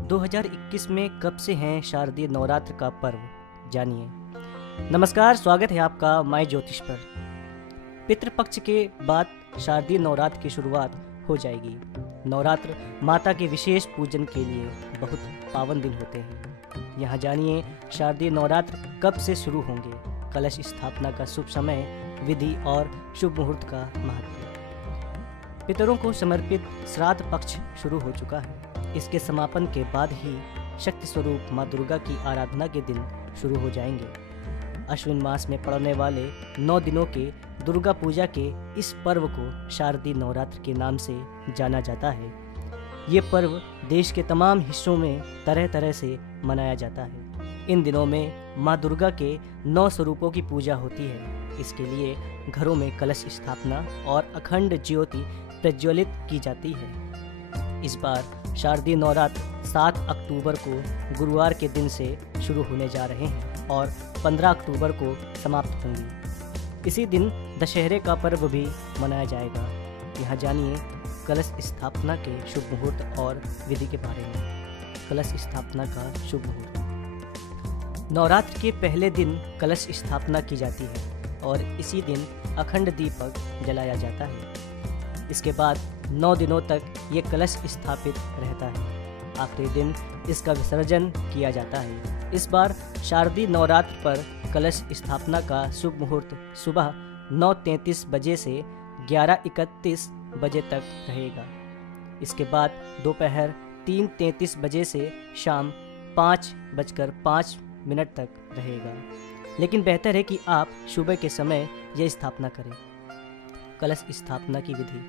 2021 में कब से हैं शारदीय नवरात्र का पर्व, जानिए। नमस्कार, स्वागत है आपका माय ज्योतिष पर। पितृपक्ष के बाद शारदीय नवरात्र की शुरुआत हो जाएगी। नवरात्र माता के विशेष पूजन के लिए बहुत पावन दिन होते हैं। यहाँ जानिए शारदीय नवरात्र कब से शुरू होंगे, कलश स्थापना का शुभ समय, विधि और शुभ मुहूर्त का महत्व। पितरों को समर्पित श्राद्ध पक्ष शुरू हो चुका है। इसके समापन के बाद ही शक्ति स्वरूप माँ दुर्गा की आराधना के दिन शुरू हो जाएंगे। अश्विन मास में पड़ने वाले 9 दिनों के दुर्गा पूजा के इस पर्व को शारदीय नवरात्र के नाम से जाना जाता है। ये पर्व देश के तमाम हिस्सों में तरह तरह से मनाया जाता है। इन दिनों में माँ दुर्गा के 9 स्वरूपों की पूजा होती है। इसके लिए घरों में कलश स्थापना और अखंड ज्योति प्रज्वलित की जाती है। इस बार शारदीय नवरात्र 7 अक्टूबर को गुरुवार के दिन से शुरू होने जा रहे हैं और 15 अक्टूबर को समाप्त होंगी। इसी दिन दशहरे का पर्व भी मनाया जाएगा। यहाँ जानिए कलश स्थापना के शुभ मुहूर्त और विधि के बारे में। कलश स्थापना का शुभ मुहूर्त। नवरात्र के पहले दिन कलश स्थापना की जाती है और इसी दिन अखंड दीपक जलाया जाता है। इसके बाद 9 दिनों तक ये कलश स्थापित रहता है। आखिरी दिन इसका विसर्जन किया जाता है। इस बार शारदीय नवरात्र पर कलश स्थापना का शुभ मुहूर्त सुबह 9:33 बजे से 11:31 बजे तक रहेगा। इसके बाद दोपहर 3:33 बजे से शाम 5:05 तक रहेगा। लेकिन बेहतर है कि आप सुबह के समय यह स्थापना करें। कलश स्थापना की विधि।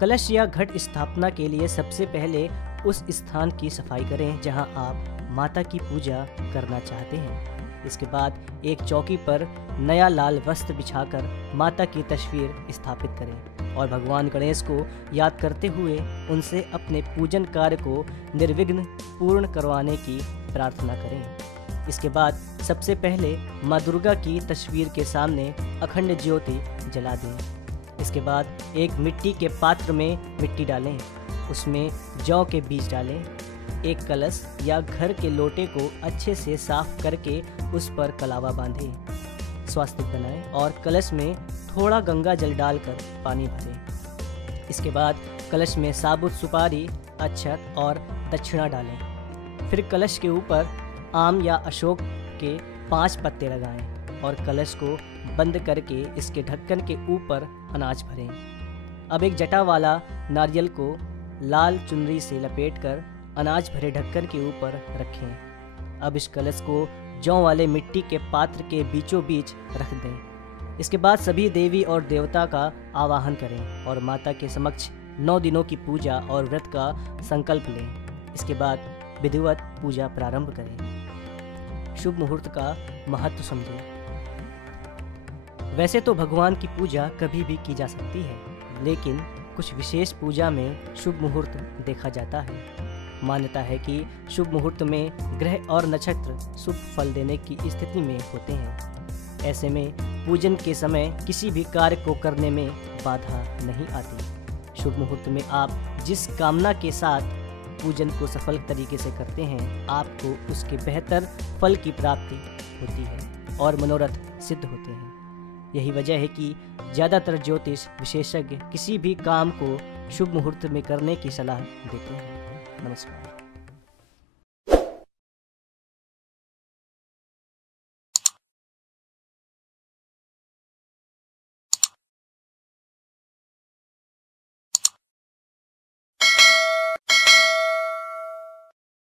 कलश या घट स्थापना के लिए सबसे पहले उस स्थान की सफाई करें जहां आप माता की पूजा करना चाहते हैं। इसके बाद एक चौकी पर नया लाल वस्त्र बिछाकर माता की तस्वीर स्थापित करें और भगवान गणेश को याद करते हुए उनसे अपने पूजन कार्य को निर्विघ्न पूर्ण करवाने की प्रार्थना करें। इसके बाद सबसे पहले माँ दुर्गा की तस्वीर के सामने अखंड ज्योति जला दें। इसके बाद एक मिट्टी के पात्र में मिट्टी डालें, उसमें जौ के बीज डालें। एक कलश या घर के लोटे को अच्छे से साफ करके उस पर कलावा बांधें, स्वास्तिक बनाएं और कलश में थोड़ा गंगा जल डालकर पानी भरें। इसके बाद कलश में साबुत सुपारी, अक्षत और दक्षिणा डालें। फिर कलश के ऊपर आम या अशोक के 5 पत्ते लगाएं और कलश को बंद करके इसके ढक्कन के ऊपर अनाज भरें। अब एक जटा वाला नारियल को लाल चुनरी से लपेटकर अनाज भरे ढक्कन के ऊपर रखें। अब इस कलश को जौ वाले मिट्टी के पात्र के बीचों बीच रख दें। इसके बाद सभी देवी और देवता का आवाहन करें और माता के समक्ष 9 दिनों की पूजा और व्रत का संकल्प लें। इसके बाद विधिवत पूजा प्रारंभ करें। शुभ मुहूर्त का महत्व समझें। वैसे तो भगवान की पूजा कभी भी की जा सकती है, लेकिन कुछ विशेष पूजा में शुभ मुहूर्त देखा जाता है। मान्यता है कि शुभ मुहूर्त में ग्रह और नक्षत्र शुभ फल देने की स्थिति में होते हैं। ऐसे में पूजन के समय किसी भी कार्य को करने में बाधा नहीं आती। शुभ मुहूर्त में आप जिस कामना के साथ पूजन को सफल तरीके से करते हैं, आपको उसके बेहतर फल की प्राप्ति होती है और मनोरथ सिद्ध होते हैं। यही वजह है कि ज़्यादातर ज्योतिष विशेषज्ञ किसी भी काम को शुभ मुहूर्त में करने की सलाह देते हैं। नमस्कार।